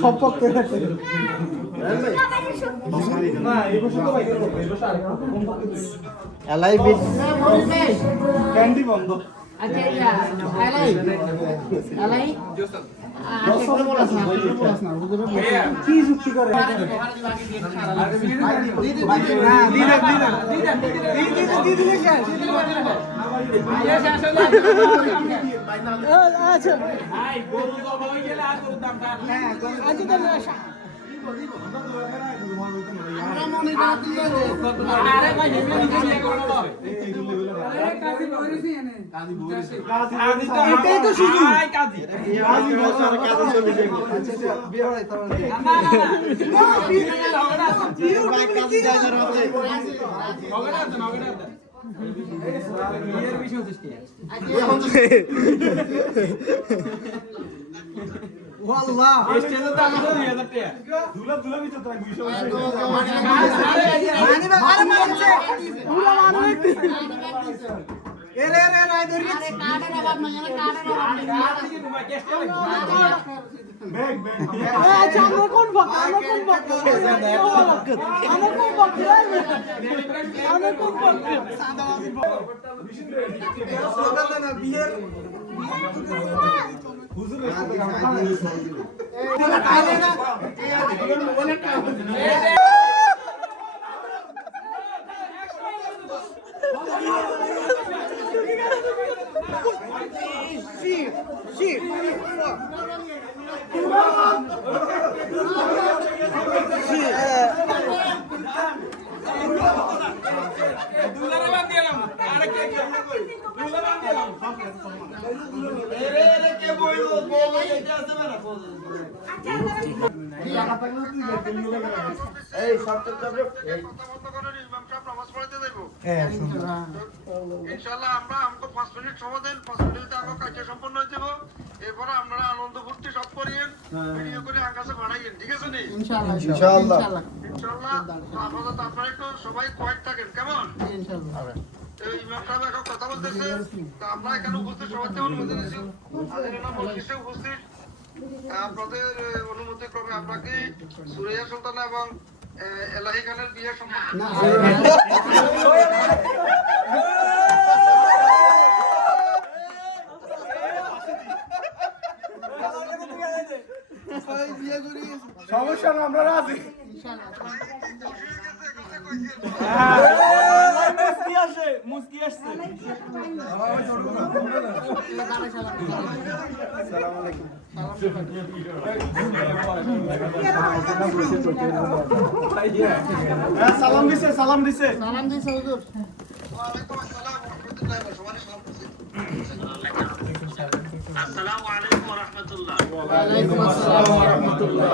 সব পক্ষে। এলাই বিট ক্যান্ডি বন্ধ আচ্ছা এলাই এলাই কি যুক্তি করে দিলে দিলে শেষ আচ্ছা হ্যাঁ আচ্ছা তাহলে এটাই তো সুযোগ কাজী। বসে আর কাজে চলে যাবে আচ্ছা আচ্ছা বিয়ে হয় তাহলে। ভাই কাজে যায় না রাতে ওয়াল্লাহ। মানি বা আরে মানছে পুরো মানো একটু এরে রাই ধরি কার্ডের না আচ্ছা আমরা এই। ইনশাআল্লাহ আমরা আমাকে পাঁচ মিনিট সময় দেন পাঁচ মিনিটে আমার কাজ সম্পন্ন হয়ে যাব। এরপরে আপনারা আনন্দ ফুর্তি সব করিয়েন ভিডিও করে আমার বাড়াইয়েন ঠিক আছে নি? ইনশাআল্লাহ ইনশাআল্লাহ। ইনশাআল্লাহ। আপাতত আপনারা একটু সবাই কোয়াইট থাকেন কেমন? ইনশাআল্লাহ। ইমাম সাহেব এখন কথা বলতেছে আমরা এখানে উপস্থিত সবাই অনুমতি মসজিদে উপস্থিত আপনাদের অনুমতি ক্রমে আপনাকে সুরাইয়া সুলতানা এবং এলাহি খানের বিয়ে সমস্যা না আমরা রাজি। মুস্কি আসে মুস্কি আসছে সালাম দিছে সালাম দিছে। সালাম দিছে হুজুর। ওয়া রাহমাতুল্লাহি। ওয়া আসসালামু। ওয়া রাহমাতুল্লাহ রাহমাতুল্লাহ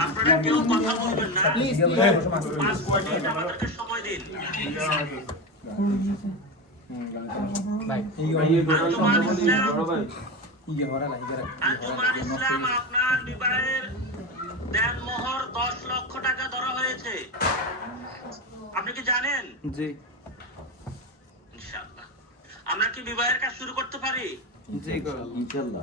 আপনারা কেউ কথা বলবেন না প্লিজ পাঁচ মিনিট আমাদেরকে সময় দিন আঞ্জুমান ইসলাম আঞ্জুমান ইসলাম আপনার বিবাহের দেন দশ লক্ষ টাকা ধরা হয়েছে আপনি কি জানেন জি। ইনশাআল্লাহ। আমরা কি বিবাহের কাজ শুরু করতে পারি? জি ইনশাআল্লাহ।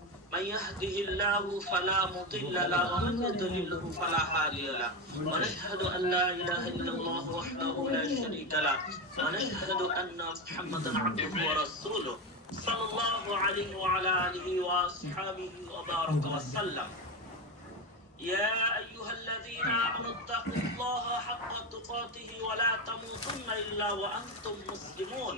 من يهده الله فلا مضل له ومن يضلله فلا هادي له. ونشهد أن لا إله إلا الله وحده لا شريك له ونشهد أن محمدا عبده ورسوله صلى الله عليه وعلى آله وأصحابه وبارك وسلم. يا أيها الذين آمنوا اتقوا الله حق تقاته ولا تموتن إلا وأنتم مسلمون.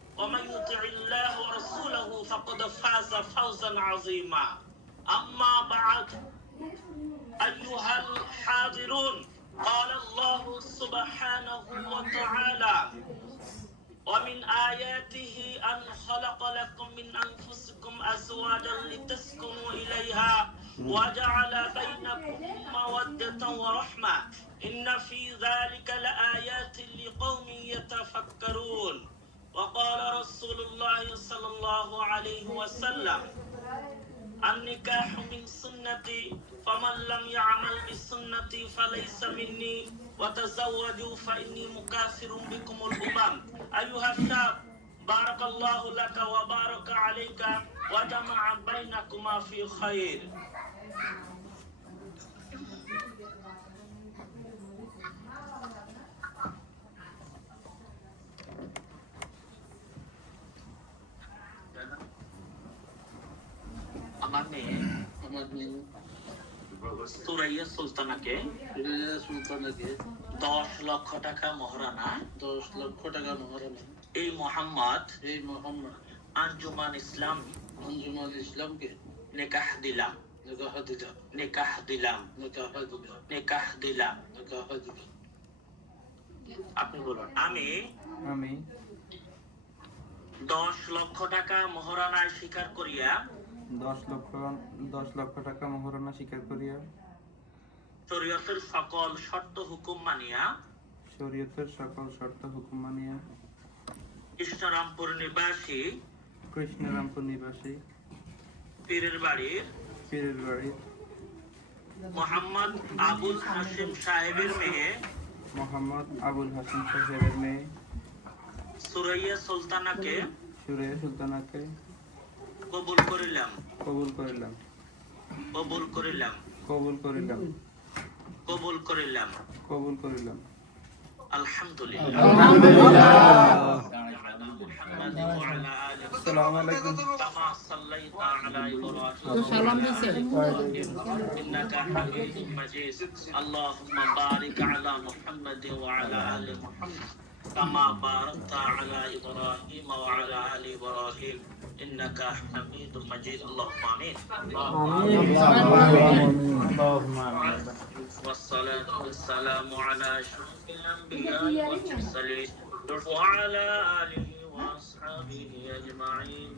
ومن يطع الله ورسوله فقد فاز فوزا عظيما. أما بعد أيها الحاضرون قال الله سبحانه وتعالى ومن آياته أن خلق لكم من أنفسكم أزواجا لتسكنوا إليها وجعل بينكم مودة ورحمة. إن في ذلك لآيات لقوم يتفكرون. وقال رسول الله صلى الله عليه وسلم النكاح من سنتي فمن لم يعمل بسنتي فليس مني وتزوجوا فإني مكاثر بكم الأمم. أيها الشاب بارك الله لك وبارك عليك وجمع بينكما في خير. সুরাইয়া সুলতানাকে সুলতানাকে দশ লক্ষ টাকা মহারানা। দশ লক্ষ টাকা মহারানা। এই মোহাম্মদ এই মোহাম্মদ। আঞ্জুমান ইসলাম। আঞ্জুমান ইসলামকে নিকাহ দিলাম। নিকাহ দিলাম। নিকাহ দিলাম। নিকাহ দিলাম। নিকাহ দিলাম। নিকাহ দিলাম। আপনি বলুন আমি আমি দশ লক্ষ টাকা মহারানায় স্বীকার করিয়া দশ লক্ষ দশ লক্ষ টাকা মহারণা স্বীকার করিয়া। শরীয়তের সকল শর্ত হুকুম মানিয়া। শরীয়তের সকল শর্ত হুকুম মানিয়া। কৃষ্ণরামপুর নিবাসী। কৃষ্ণরামপুর নিবাসী। পীরের বাড়ির পীরের বাড়ির মোহাম্মদ আবুল হাসিম সাহেবের মেয়ে। মোহাম্মদ আবুল হাসান সাহেবের মেয়ে। সুরাইয়া সুলতানাকে। সুরেয়া সুলতানাকে। কবুল করিলাম কবুল করিলাম কবুল করিলাম কবুল করিলাম কবুল করিলাম কবুল করিলাম আলহামদুলিল্লাহ على محمد وعلى آل আসসালামু আলাইকুম كما صليت على সালাম দিছে إبراهيم إنك حميد مجيد اللهم بارك على محمد وعلى آل محمد كما باركت على إبراهيم وعلى آل إبراهيم إنك حميد مجيد. اللهم آمين. اللهم آمين. والصلاة والسلام على أشرف الأنبياء والمرسلين وعلى آله وأصحابه أجمعين.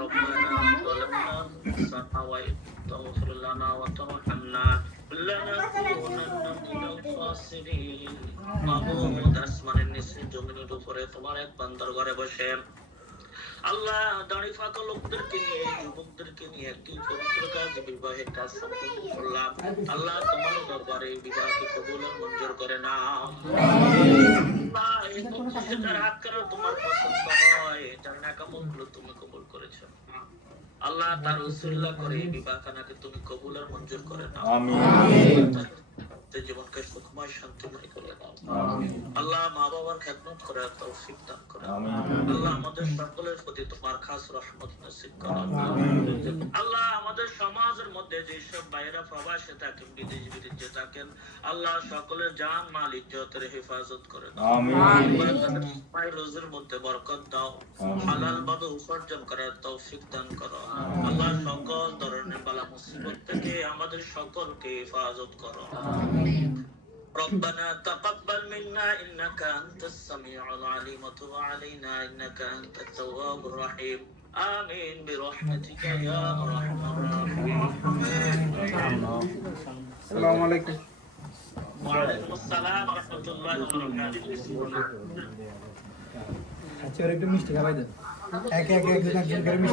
ربنا ظلمنا أنفسنا وإن تغفر لنا وترحمنا لنكونن আসমানের নিচে জমিনের উপরে তোমার এক বান্দার ঘরে বসে। আল্লাহ দাড়ি ফাঁকা লোকদেরকে নিয়ে যুবকদেরকে নিয়ে একটি পবিত্র কাজ বিবাহের কাজ সম্পূর্ণ করলাম। আল্লাহ তোমার দরবারে বিবাহকে কবুল মঞ্জুর করে না তোমার পছন্দ হয় এটার নাকামগুলো তুমি কবুল করেছ। আল্লাহ তার উসুল্লাহ করে বিবাহখানাকে তুমি কবুল আর মঞ্জুর করে না জীবনকে সুখময় শান্তিময় করে দাও। আল্লাহ মা বাবার খেদমত করে তৌফিক দান করে। আল্লাহ আমাদের সকলের প্রতি তোমার খাস রহমত নসিব করো। আল্লাহ আমাদের সমাজের মধ্যে যেসব বাইরা প্রবাসে থাকেন বিদেশ বিদেশে থাকেন আল্লাহ সকলের জান মাল ইজ্জতের হেফাজত করে দাও। রোজের মধ্যে বরকত দাও। হালাল ভাবে উপার্জন করার তৌফিক দান করো। আল্লাহ সকল ধরনের বালা মুসিবত থেকে আমাদের সকলকে হেফাজত করো। ربنا تقبل منا إنك أنت السميع العليم وتب علينا إنك أنت التواب الرحيم آمين برحمتك يا أرحم الراحمين السلام عليكم وعليكم السلام ورحمة الله وبركاته